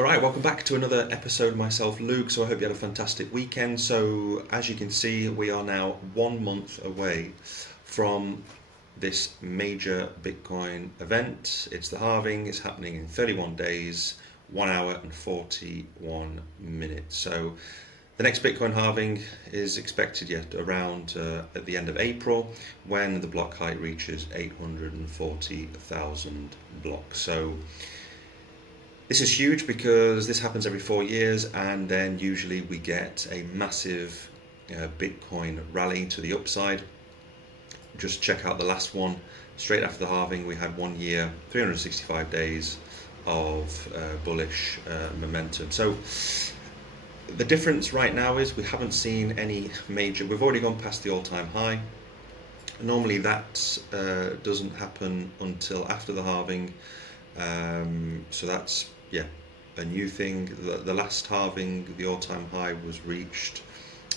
Alright, welcome back to another episode of myself, Luke. So I hope you had a fantastic weekend. So as you can see, we are now 1 month away from this major Bitcoin event. It's the halving. It's happening in 31 days, 1 hour and 41 minutes. So the next Bitcoin halving is expected around at the end of April, when the block height reaches 840,000 blocks. So this is huge because this happens every 4 years, and then usually we get a massive Bitcoin rally to the upside. Just check out the last one. Straight after the halving, we had 1 year, 365 days of bullish momentum. So the difference right now is we haven't seen any major, we've already gone past the all-time high. Normally that doesn't happen until after the halving. So that's a new thing. The last halving, the all-time high was reached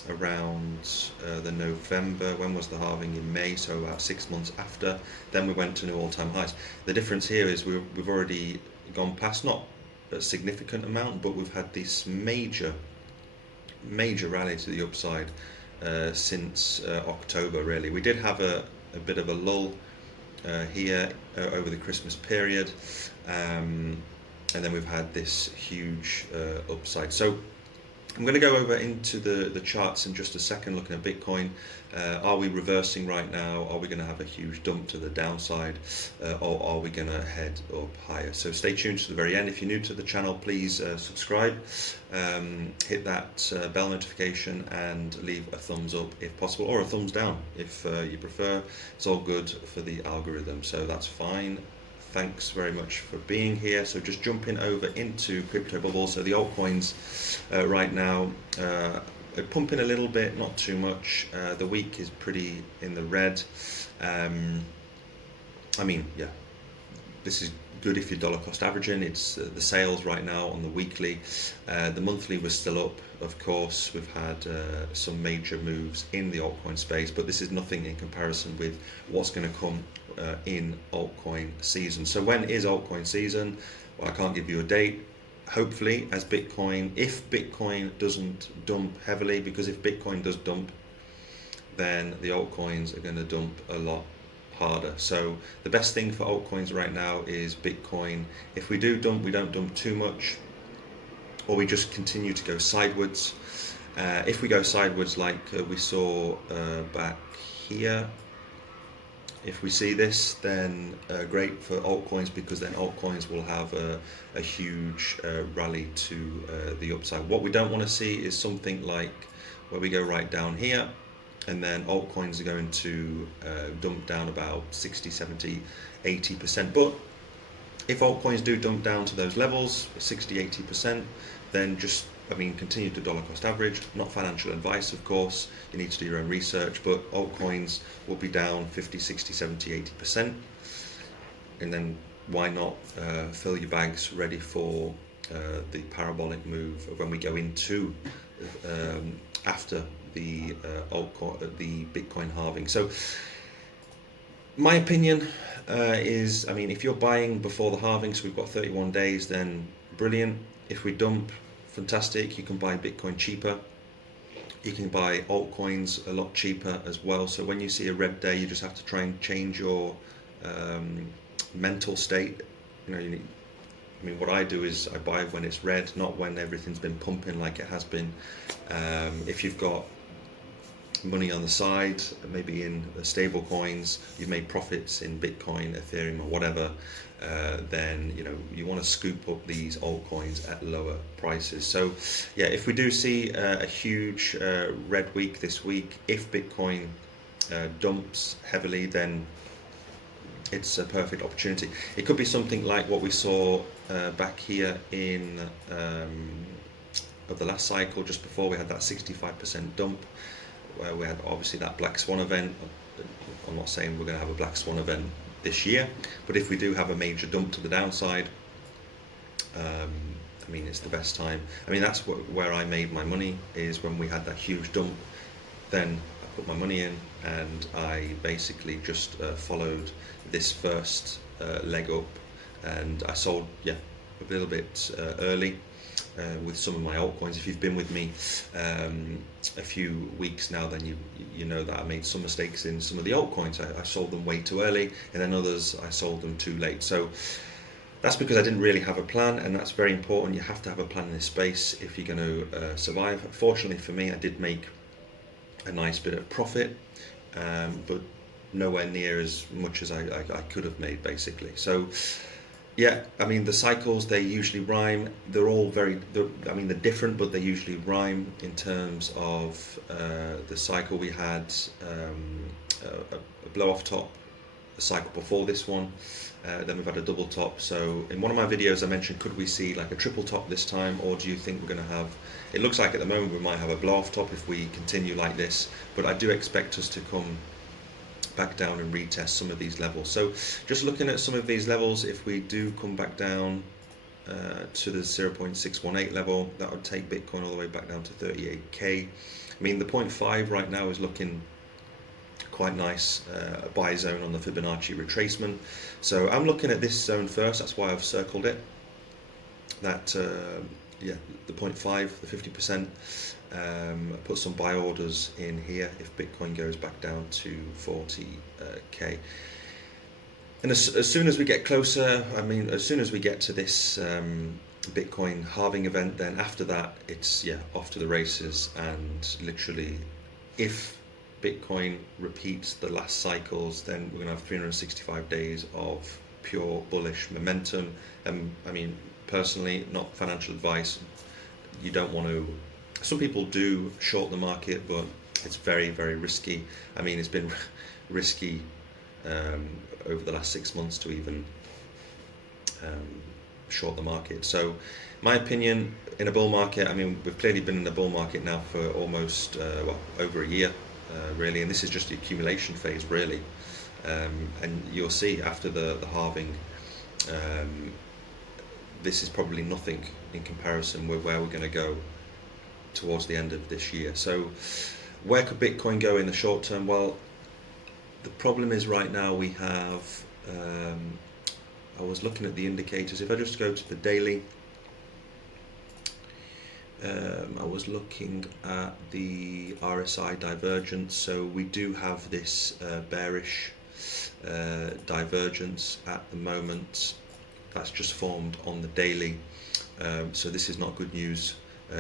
around the November. When was the halving? In May, so about 6 months after. Then we went to new all-time highs. The difference here is we've already gone past, not a significant amount, but we've had this major rally to the upside since October. Really, we did have a bit of a lull here over the Christmas period, and then we've had this huge upside. So I'm going to go over into the charts in just a second, looking at Bitcoin. Are we reversing right now? Are we going to have a huge dump to the downside, or are we going to head up higher? So stay tuned to the very end. If you're new to the channel, please subscribe, hit that bell notification, and leave a thumbs up if possible, or a thumbs down if you prefer. It's all good for the algorithm, so that's fine. Thanks very much for being here. So just jumping over into crypto bubble. So the altcoins right now are pumping a little bit, not too much. The week is pretty in the red. This is good if you're dollar cost averaging. It's the sales right now on the weekly. The monthly was still up, of course. We've had some major moves in the altcoin space, but this is nothing in comparison with what's going to come in altcoin season. So when is altcoin season? Well, I can't give you a date. Hopefully, as Bitcoin, if Bitcoin doesn't dump heavily, because if Bitcoin does dump, then the altcoins are going to dump a lot harder. So the best thing for altcoins right now is Bitcoin. If we do dump, we don't dump too much, or we just continue to go sideways. If we go sideways like we saw back here, if we see this, then great for altcoins, because then altcoins will have a huge rally to the upside. What we don't want to see is something like where we go right down here, and then altcoins are going to dump down about 60, 70, 80%. But if altcoins do dump down to those levels, 60, 80%, then just, continue to dollar cost average. Not financial advice, of course. You need to do your own research, but altcoins will be down 50, 60, 70, 80%. And then why not fill your bags ready for the parabolic move when we go into after the Bitcoin halving. So my opinion is, if you're buying before the halving, so we've got 31 days, then brilliant. If we dump, fantastic. You can buy Bitcoin cheaper. You can buy altcoins a lot cheaper as well. So when you see a red day, you just have to try and change your mental state. What I do is I buy when it's red, not when everything's been pumping like it has been. If you've got money on the side, maybe in stable coins, you've made profits in Bitcoin, Ethereum, or whatever, then you want to scoop up these altcoins at lower prices. So if we do see a huge red week this week, if Bitcoin dumps heavily, then it's a perfect opportunity. It could be something like what we saw back here in of the last cycle, just before we had that 65% dump, where we had obviously that black swan event. I'm not saying we're going to have a black swan event this year, but if we do have a major dump to the downside, it's the best time. That's where I made my money, is when we had that huge dump. Then I put my money in, and I basically just followed this first leg up, and I sold a little bit early with some of my altcoins. If you've been with me a few weeks now, then you know that I made some mistakes in some of the altcoins. I sold them way too early, and then others I sold them too late. So that's because I didn't really have a plan, and that's very important. You have to have a plan in this space if you're going to survive. Fortunately for me, I did make a nice bit of profit, but nowhere near as much as I could have made, basically. So yeah, I mean, the cycles, they usually rhyme. They're all they're different, but they usually rhyme in terms of the cycle we had, a blow off top, a cycle before this one, then we've had a double top. So in one of my videos I mentioned, could we see like a triple top this time, or do you think we're going to have, it looks like at the moment we might have a blow off top if we continue like this, but I do expect us to come back down and retest some of these levels. So just looking at some of these levels, if we do come back down to the 0.618 level, that would take Bitcoin all the way back down to 38k. I mean, the 0.5 right now is looking quite nice, a buy zone on the Fibonacci retracement. So I'm looking at this zone first, that's why I've circled it. That yeah, the 0.5, the 50%. Put some buy orders in here if Bitcoin goes back down to 40k. And as soon as we get closer, I mean, as soon as we get to this Bitcoin halving event, then after that, it's off to the races. And literally, if Bitcoin repeats the last cycles, then we're going to have 365 days of pure bullish momentum. I mean, personally, not financial advice, you don't want to, some people do short the market, but it's very, very risky. I mean, it's been risky over the last 6 months to even short the market. So my opinion, in a bull market, I mean, we've clearly been in a bull market now for almost over a year, really, and this is just the accumulation phase, really. And you'll see after the halving, this is probably nothing in comparison with where we're going to go towards the end of this year. So where could Bitcoin go in the short term? Well, the problem is right now we have, I was looking at the indicators. If I just go to the daily, I was looking at the RSI divergence. So we do have this bearish divergence at the moment. That's just formed on the daily. So this is not good news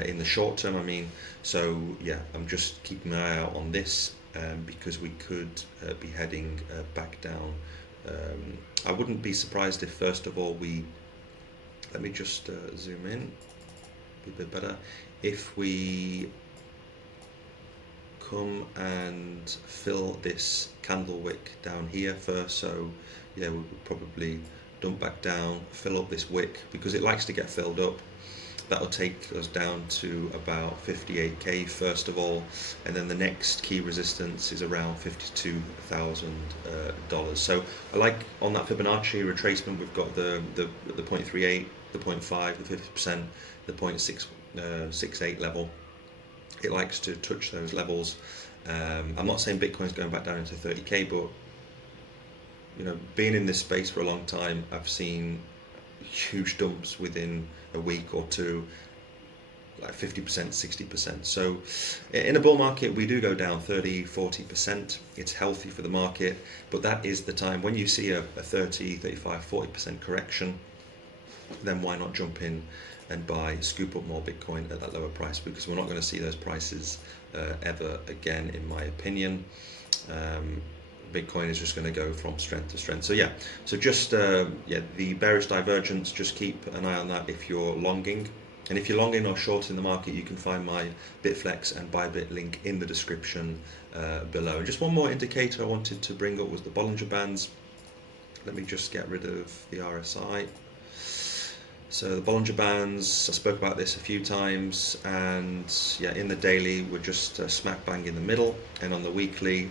in the short term, I mean. So yeah, I'm just keeping an eye out on this because we could be heading back down. I wouldn't be surprised if first of all let me just zoom in, be a bit better. If we come and fill this candle wick down here first, so yeah, we would probably dump back down, fill up this wick because it likes to get filled up. That'll take us down to about 58k first of all, and then the next key resistance is around $52,000. So I like on that Fibonacci retracement, we've got the 0.38, the 0.5, the 50%, the 0.668 level. It likes to touch those levels. I'm not saying Bitcoin's going back down into 30k, but you know, being in this space for a long time, I've seen huge dumps within a week or two, like 50%, 60%. So in a bull market, we do go down 30, 40%. It's healthy for the market, but that is the time when you see a 30, 35, 40% correction, then why not jump in and buy, scoop up more Bitcoin at that lower price, because we're not going to see those prices ever again, in my opinion. Bitcoin is just going to go from strength to strength. So yeah, so just the bearish divergence, just keep an eye on that if you're longing. And if you're longing or shorting the market, you can find my Bitflex and Bybit link in the description below. And just one more indicator I wanted to bring up was the Bollinger Bands. Let me just get rid of the RSI. So the Bollinger Bands, I spoke about this a few times, and yeah, in the daily we're just smack bang in the middle, and on the weekly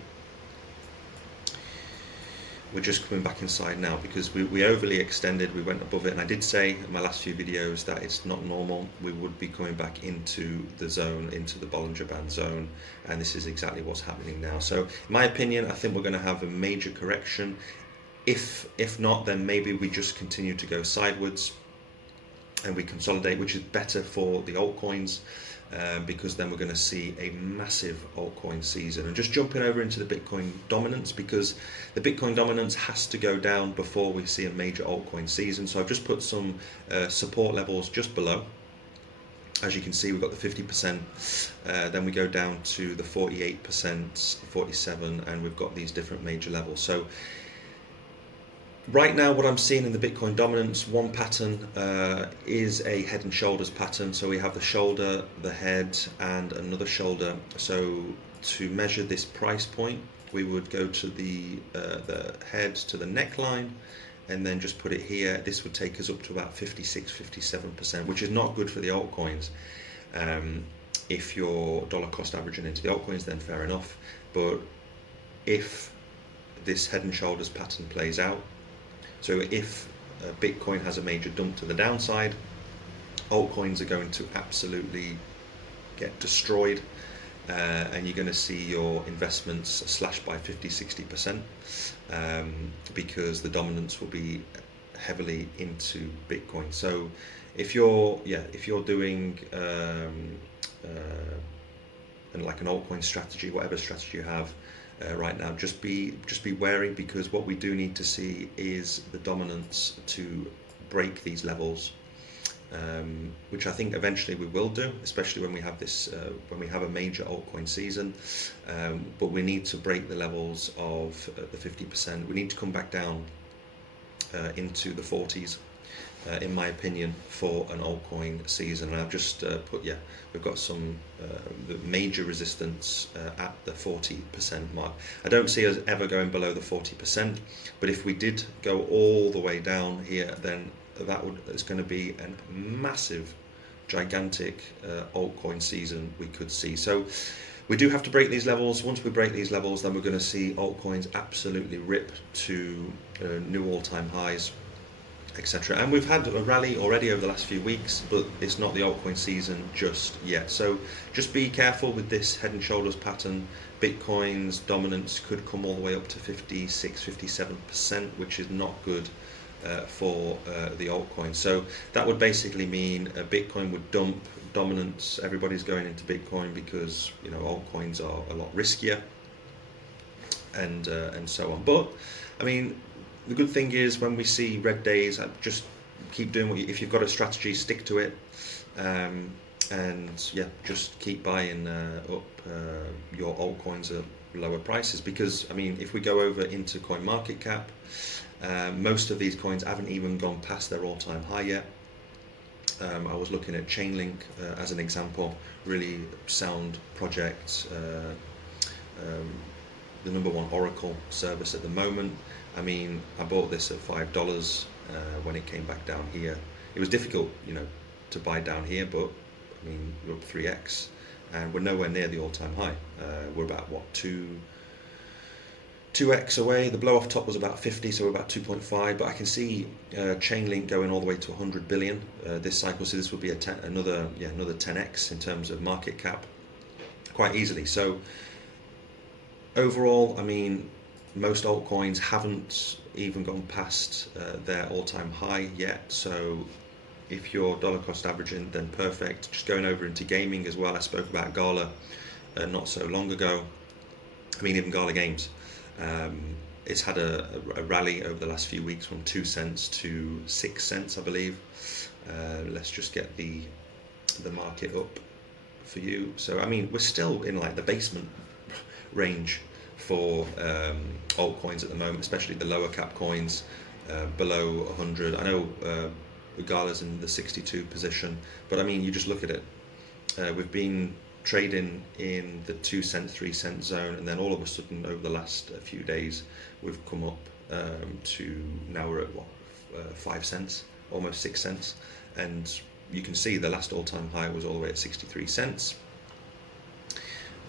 we're just coming back inside now because we overly extended, we went above it, and I did say in my last few videos that it's not normal. We would be coming back into the zone, into the Bollinger Band zone, and this is exactly what's happening now. So in my opinion, I think we're going to have a major correction. If not, then maybe we just continue to go sideways. and we consolidate, which is better for the altcoins, because then we're going to see a massive altcoin season. And just jumping over into the Bitcoin dominance, because the Bitcoin dominance has to go down before we see a major altcoin season. So I've just put some support levels just below. As you can see, we've got the 50%, then we go down to the 48%, 47%, and we've got these different major levels. So right now, what I'm seeing in the Bitcoin dominance, one pattern is a head and shoulders pattern. So we have the shoulder, the head, and another shoulder. So to measure this price point, we would go to the head to the neckline, and then just put it here. This would take us up to about 56-57%, which is not good for the altcoins. If you're dollar cost averaging into the altcoins, then fair enough. But if this head and shoulders pattern plays out, so if Bitcoin has a major dump to the downside, altcoins are going to absolutely get destroyed, and you're going to see your investments slashed by 50-60%, because the dominance will be heavily into Bitcoin. So if you're doing like an altcoin strategy, whatever strategy you have right now, just be wary, because what we do need to see is the dominance to break these levels, which I think eventually we will do, especially when we have this when we have a major altcoin season. But we need to break the levels of the 50%. We need to come back down into the 40s, in my opinion, for an altcoin season. And I've just put, we've got some the major resistance at the 40% mark. I don't see us ever going below the 40%, but if we did go all the way down here, then it's going to be a massive, gigantic altcoin season we could see. So we do have to break these levels. Once we break these levels, then we're going to see altcoins absolutely rip to new all-time highs, etc. And we've had a rally already over the last few weeks, but it's not the altcoin season just yet. So just be careful with this head and shoulders pattern. Bitcoin's dominance could come all the way up to 56-57%, which is not good for the altcoin. So that would basically mean Bitcoin would dump dominance. Everybody's going into Bitcoin because altcoins are a lot riskier, and so on. But I mean, the good thing is, when we see red days, just keep doing if you've got a strategy, stick to it, and just keep buying up your altcoins at lower prices. Because I mean, if we go over into CoinMarketCap, most of these coins haven't even gone past their all-time high yet. I was looking at Chainlink as an example, really sound project, the #1 Oracle service at the moment. I mean, I bought this at $5 when it came back down here. It was difficult, to buy down here, but I mean, we're up 3x, and we're nowhere near the all-time high. We're about 2x away. The blow off top was about 50, so we're about 2.5. But I can see Chainlink going all the way to 100 billion this cycle. So this would be another 10x in terms of market cap, quite easily. So overall, I mean, most altcoins haven't even gone past their all-time high yet. So if you're dollar cost averaging, then perfect. Just going over into gaming as well. I spoke about Gala not so long ago. I mean, even Gala Games. It's had a rally over the last few weeks from 2 cents to 6 cents, I believe. Let's just get the market up for you. So I mean, we're still in like the basement range for altcoins at the moment, especially the lower cap coins below 100. I know Gala's in the 62 position, but I mean, you just look at it. We've been trading in the 2 cent, 3 cent zone, and then all of a sudden over the last few days we've come up to now we're at 5 cents, almost 6 cents, and you can see the last all-time high was all the way at 63 cents.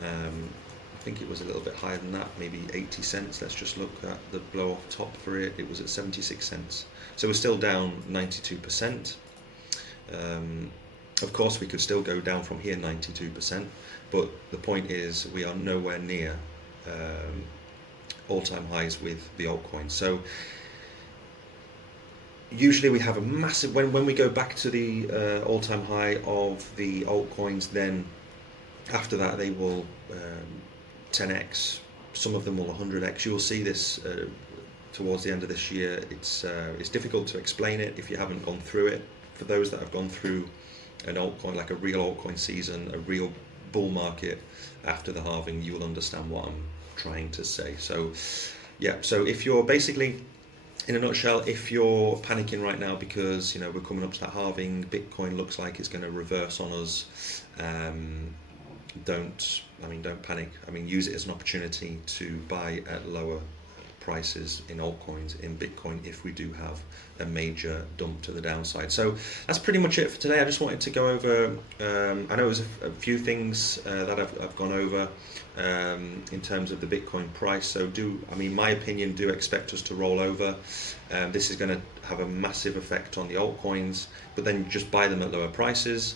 I think it was a little bit higher than that, maybe 80 cents. Let's just look at the blow off top for it. It was at 76 cents, so we're still down 92%. Of course, we could still go down from here 92%, but the point is we are nowhere near all-time highs with the altcoins. So, usually we have a massive, when we go back to the all-time high of the altcoins, then after that they will 10x, some of them will 100x. You'll see this towards the end of this year. It's difficult to explain it if you haven't gone through it. For those that have gone through an altcoin, like a real altcoin season, a real bull market after the halving, you will understand what I'm trying to say. So yeah, so if you're basically, in a nutshell, if you're panicking right now because we're coming up to that halving, Bitcoin looks like it's going to reverse on us, don't panic. Use it as an opportunity to buy at lower prices in altcoins, in Bitcoin, if we do have a major dump to the downside. So that's pretty much it for today. I just wanted to go over, I know it was a few things that I've gone over in terms of the Bitcoin price. So my opinion, do expect us to roll over. This is going to have a massive effect on the altcoins, but then just buy them at lower prices.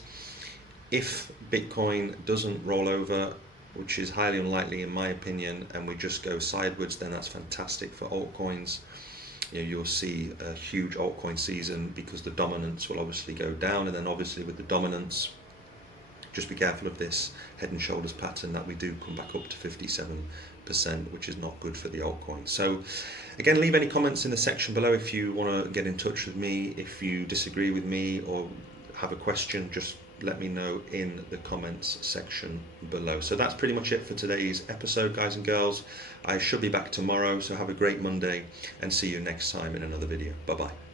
If Bitcoin doesn't roll over, which is highly unlikely in my opinion, and we just go sideways, then that's fantastic for altcoins. You'll see a huge altcoin season because the dominance will obviously go down, and then obviously with the dominance, just be careful of this head and shoulders pattern that we do come back up to 57%, which is not good for the altcoin. So again, leave any comments in the section below if you want to get in touch with me. If you disagree with me or have a question, just let me know in the comments section below. So that's pretty much it for today's episode, guys and girls. I should be back tomorrow, so have a great Monday and see you next time in another video. Bye bye.